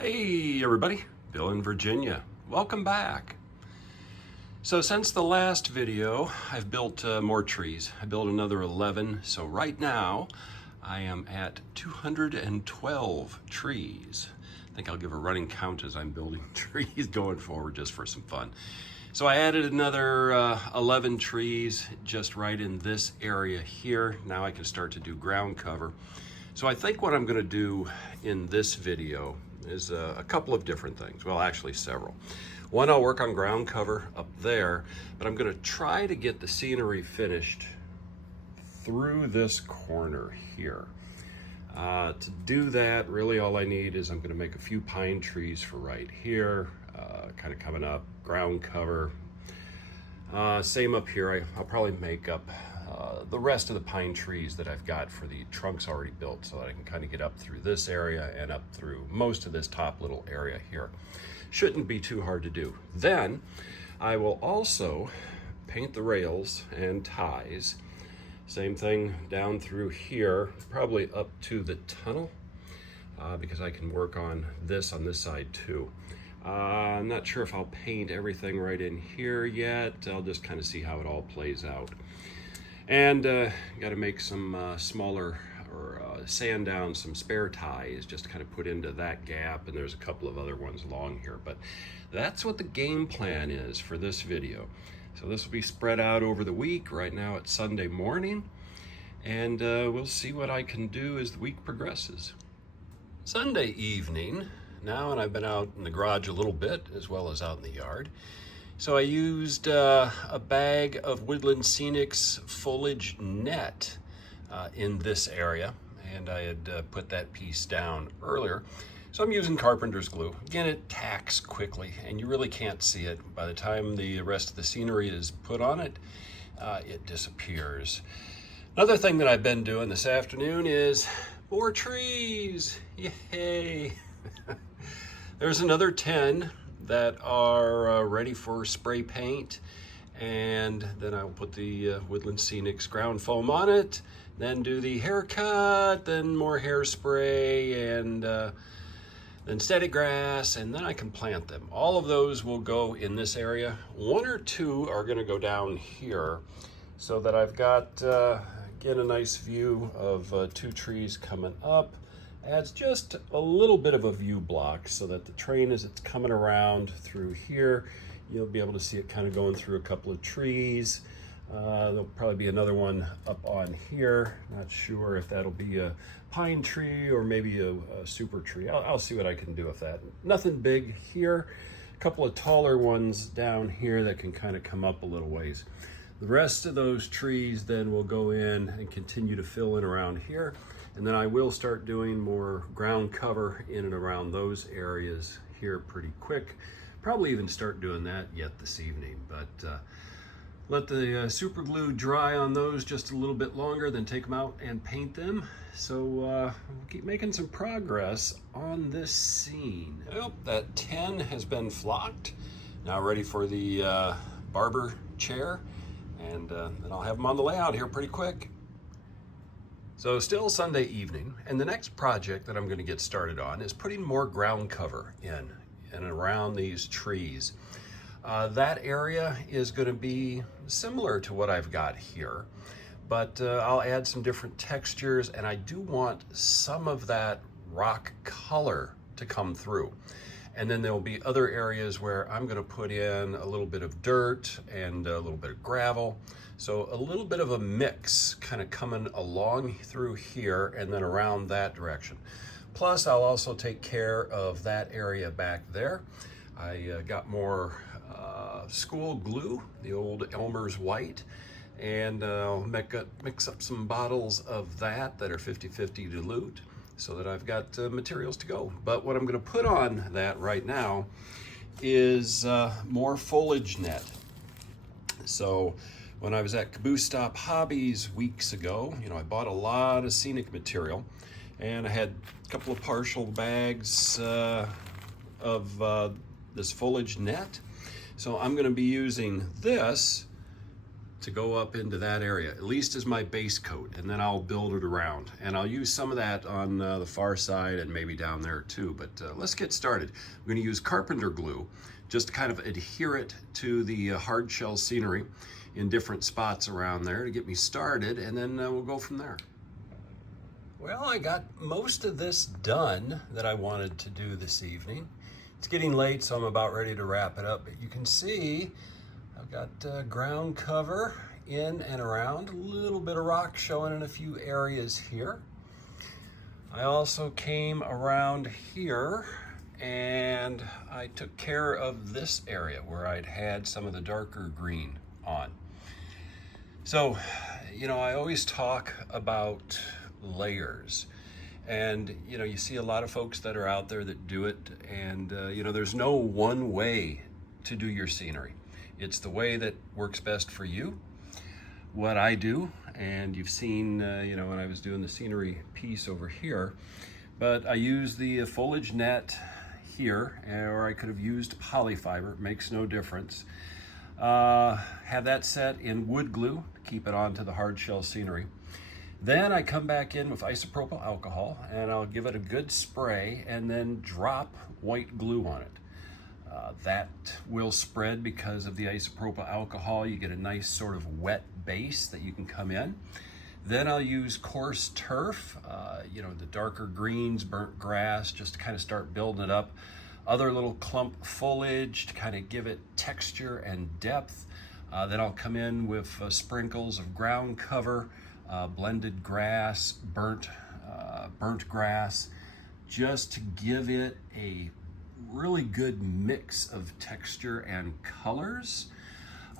Hey everybody, Bill in Virginia. Welcome back. So since the last video, I've built more trees. I built another 11. So right now I am at 212 trees. I think I'll give a running count as I'm building trees going forward just for some fun. So I added another 11 trees just right in this area here. Now I can start to do ground cover. So I think what I'm going to do in this video is a couple of different things. Well, actually several. One, I'll work on ground cover up there, but I'm going to try to get the scenery finished through this corner here. To do that, really all I need is I'm going to make a few pine trees for right here, kind of coming up, ground cover. Same up here. I'll probably make up the rest of the pine trees that I've got for the trunks already built so that I can kind of get up through this area and up through most of this top little area here. Shouldn't be too hard to do. Then I will also paint the rails and ties. Same thing down through here, probably up to the tunnel, because I can work on this side too. I'm not sure if I'll paint everything right in here yet. I'll just kind of see how it all plays out. And got to make some smaller or sand down some spare ties just to kind of put into that gap, and there's a couple of other ones along here, but that's what the game plan is for this video. So this will be spread out over the week. Right now it's Sunday morning, and we'll see what I can do as the week progresses. Sunday evening now, and I've been out in the garage a little bit as well as out in the yard. So I used a bag of Woodland Scenics foliage net in this area, and I had put that piece down earlier. So I'm using carpenter's glue. Again, it tacks quickly and you really can't see it. By the time the rest of the scenery is put on it, it disappears. Another thing that I've been doing this afternoon is more trees. Yay! There's another 10 that are ready for spray paint, and then I'll put the Woodland Scenics ground foam on it, then do the haircut, then more hairspray, and then steady grass, and then I can plant them. All of those will go in this area. One or two are going to go down here, so that I've got again a nice view of 2 trees coming up. Adds just a little bit of a view block so that the train, as it's coming around through here, you'll be able to see it kind of going through a couple of trees. There'll probably be another one up on here. Not sure if that'll be a pine tree or maybe a super tree. I'll see what I can do with that. Nothing big here. A couple of taller ones down here that can kind of come up a little ways. The rest of those trees then will go in and continue to fill in around here. And then I will start doing more ground cover in and around those areas here pretty quick. Probably even start doing that yet this evening, but let the super glue dry on those just a little bit longer, then take them out and paint them. So we'll keep making some progress on this scene. Well, that 10 has been flocked. Now ready for the barber chair, and then I'll have them on the layout here pretty quick. So still Sunday evening, and the next project that I'm going to get started on is putting more ground cover in and around these trees. That area is going to be similar to what I've got here, but I'll add some different textures, and I do want some of that rock color to come through. And then there'll be other areas where I'm going to put in a little bit of dirt and a little bit of gravel. So a little bit of a mix kind of coming along through here and then around that direction. Plus, I'll also take care of that area back there. I got more school glue, the old Elmer's White, and I'll mix up some bottles of that are 50-50 dilute, so that I've got materials to go. But what I'm going to put on that right now is more foliage net. So when I was at Caboose Stop Hobbies weeks ago, I bought a lot of scenic material, and I had a couple of partial bags of this foliage net. So I'm going to be using this to go up into that area, at least as my base coat, and then I'll build it around. And I'll use some of that on the far side and maybe down there too, but let's get started. I'm gonna use carpenter glue just to kind of adhere it to the hard shell scenery in different spots around there to get me started, and then we'll go from there. Well, I got most of this done that I wanted to do this evening. It's getting late, so I'm about ready to wrap it up, but you can see I've got ground cover in and around, a little bit of rock showing in a few areas here. I also came around here and I took care of this area where I'd had some of the darker green on. So, you know, I always talk about layers. And, you know, you see a lot of folks that are out there that do it, and, you know, there's no one way to do your scenery. It's the way that works best for you. What I do, and you've seen, you know, when I was doing the scenery piece over here, but I use the foliage net here, or I could have used polyfiber, it makes no difference. Have that set in wood glue to keep it onto the hard shell scenery. Then I come back in with isopropyl alcohol and I'll give it a good spray and then drop white glue on it. That will spread because of the isopropyl alcohol. You get a nice sort of wet base that you can come in. Then I'll use coarse turf, you know, the darker greens, burnt grass, just to kind of start building it up. Other little clump foliage to kind of give it texture and depth. Then I'll come in with sprinkles of ground cover, blended grass, burnt grass, just to give it a really good mix of texture and colors,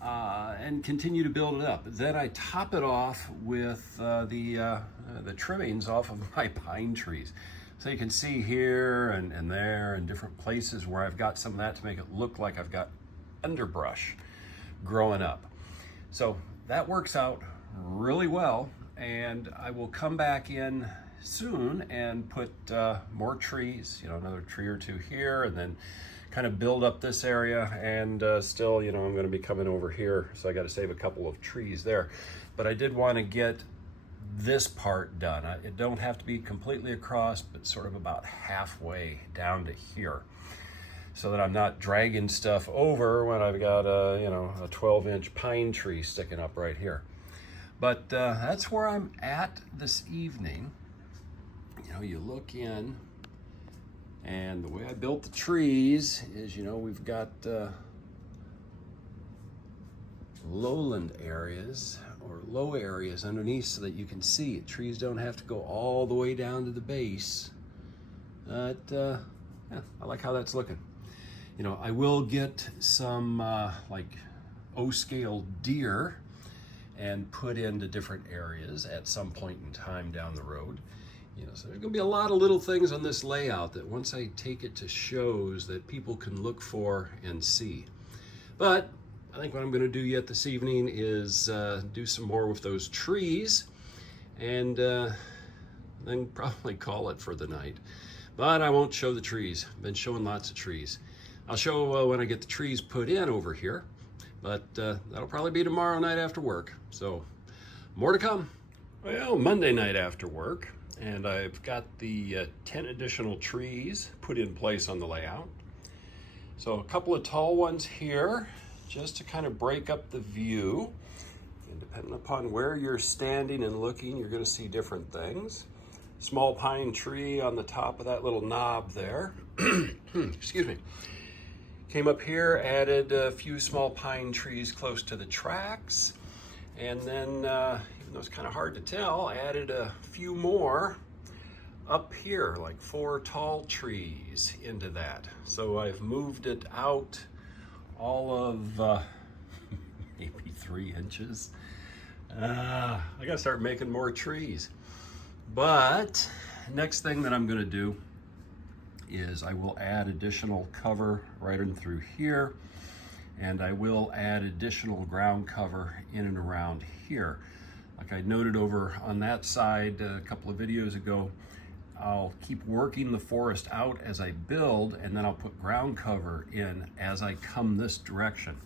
and continue to build it up. Then I top it off with the trimmings off of my pine trees. So you can see here and there and different places where I've got some of that to make it look like I've got underbrush growing up. So that works out really well, and I will come back in soon and put more trees, you know, another tree or two here, and then kind of build up this area. And still, you know, I'm going to be coming over here, so I got to save a couple of trees there. But I did want to get this part done. It don't have to be completely across, but sort of about halfway down to here, so that I'm not dragging stuff over when I've got a, you know, a 12-inch pine tree sticking up right here. But that's where I'm at this evening. You know, you look in, and the way I built the trees is, you know, we've got lowland areas or low areas underneath so that you can see it. Trees don't have to go all the way down to the base. But yeah, I like how that's looking. You know, I will get some like O-scale deer and put into different areas at some point in time down the road. You know, so there's gonna be a lot of little things on this layout that once I take it to shows that people can look for and see. But I think what I'm gonna do yet this evening is do some more with those trees, and then probably call it for the night. But I won't show the trees. I've been showing lots of trees. I'll show when I get the trees put in over here, but that'll probably be tomorrow night after work. So more to come. Well, Monday night after work, and I've got the 10 additional trees put in place on the layout. So a couple of tall ones here, just to kind of break up the view. And depending upon where you're standing and looking, you're gonna see different things. Small pine tree on the top of that little knob there. Excuse me. Came up here, added a few small pine trees close to the tracks. And then, even though it's kind of hard to tell, I added a few more up here, like 4 tall trees into that. So I've moved it out all of maybe 3 inches. I gotta start making more trees. But next thing that I'm gonna do is I will add additional cover right in through here, and I will add additional ground cover in and around here. Like I noted over on that side a couple of videos ago, I'll keep working the forest out as I build, and then I'll put ground cover in as I come this direction.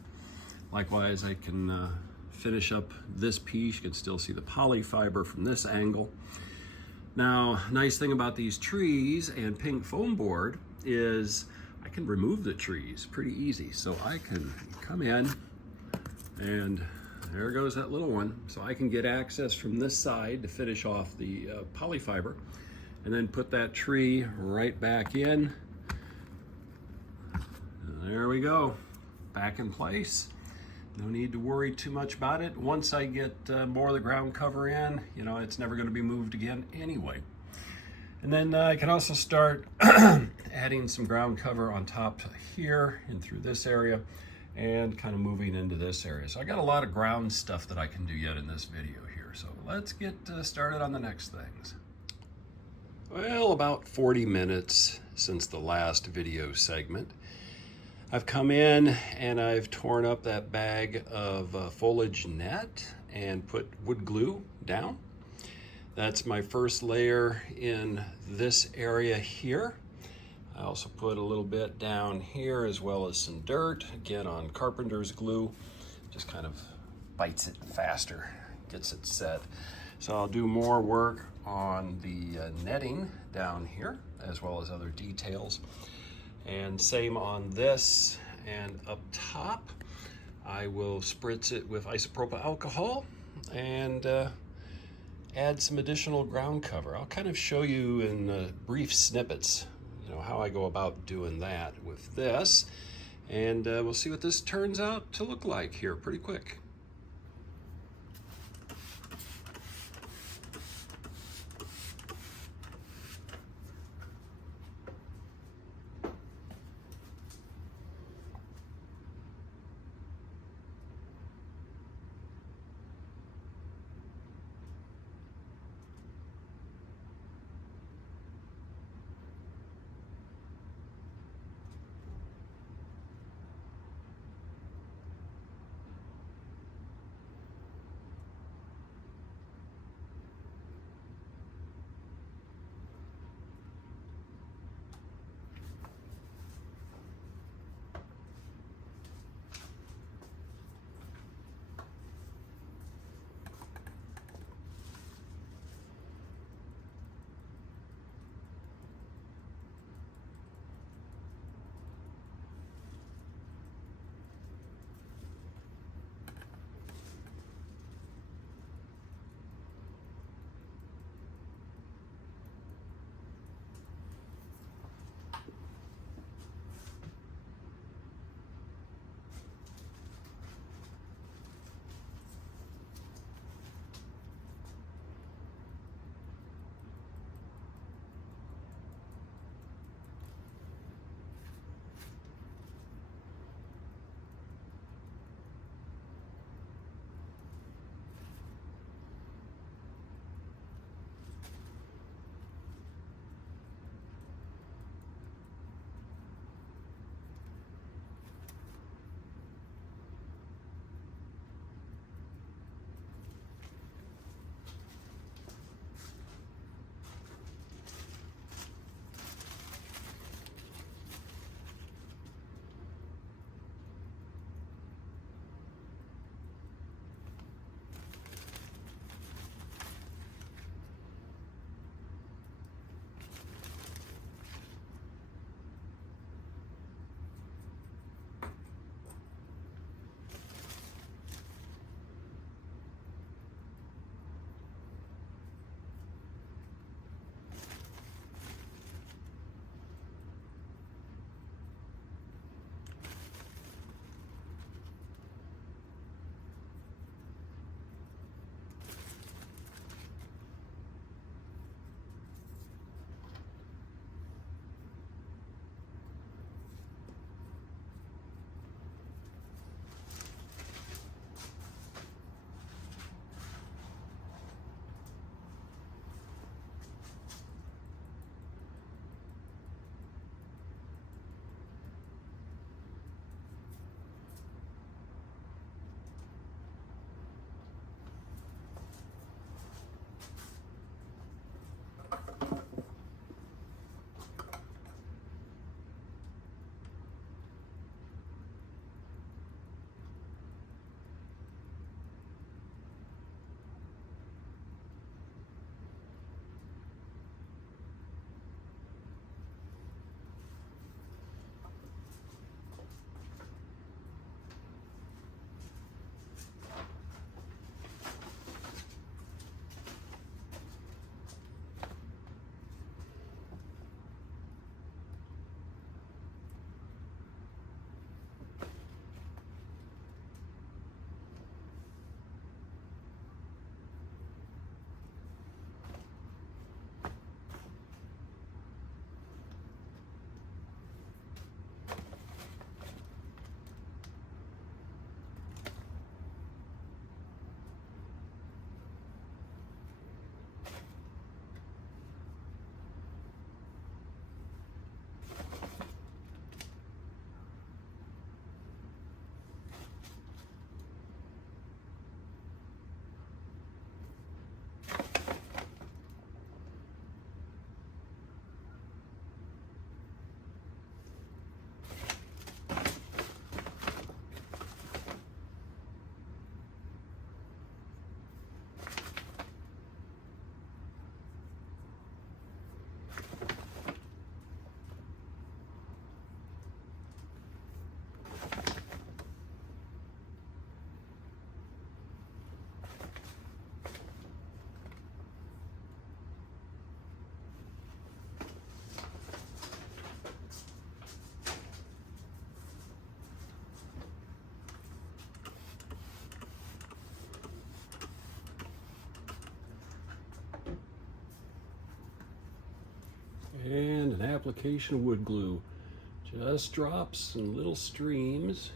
Likewise, I can finish up this piece. You can still see the poly fiber from this angle. Now, nice thing about these trees and pink foam board is I can remove the trees pretty easy. So I can come in and there goes that little one. So I can get access from this side to finish off the poly fiber and then put that tree right back in. There we go, back in place. No need to worry too much about it. Once I get more of the ground cover in, you know, it's never going to be moved again anyway. And then I can also start adding some ground cover on top here and through this area and kind of moving into this area. So I got a lot of ground stuff that I can do yet in this video here. So let's get started on the next things. Well, about 40 minutes since the last video segment. I've come in and I've torn up that bag of foliage net and put wood glue down. That's my first layer in this area here. I also put a little bit down here as well as some dirt, again on carpenter's glue. Just kind of bites it faster, gets it set. So I'll do more work on the netting down here as well as other details. And same on this, and up top I will spritz it with isopropyl alcohol and add some additional ground cover. I'll kind of show you in brief snippets, you know, how I go about doing that with this, and we'll see what this turns out to look like here pretty quick. an application of wood glue. Just drops and little streams,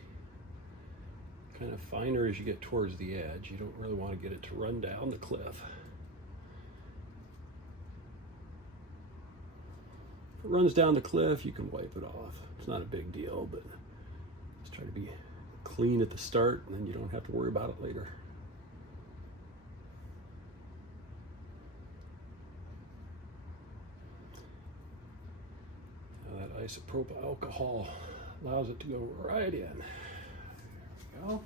kind of finer as you get towards the edge. You don't really want to get it to run down the cliff. If it runs down the cliff, you can wipe it off. It's not a big deal, but just try to be clean at the start, and then you don't have to worry about it later. Now that isopropyl alcohol allows it to go right in. There we go.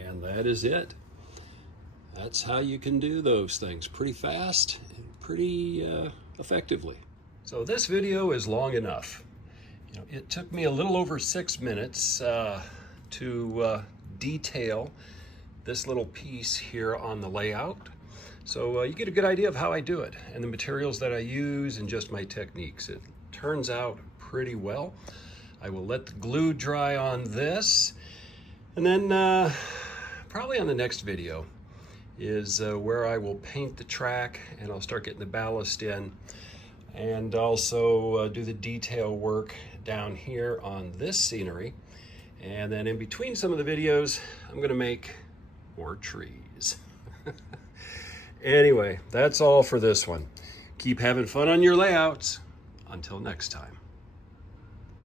And that is it. That's how you can do those things pretty fast and pretty effectively. So this video is long enough. You know, it took me a little over 6 minutes to detail this little piece here on the layout. So you get a good idea of how I do it and the materials that I use and just my techniques. It turns out pretty well. I will let the glue dry on this, and then probably on the next video is where I will paint the track, and I'll start getting the ballast in, and also do the detail work down here on this scenery. And then in between some of the videos, I'm gonna make more trees. Anyway, that's all for this one. Keep having fun on your layouts. Until next time.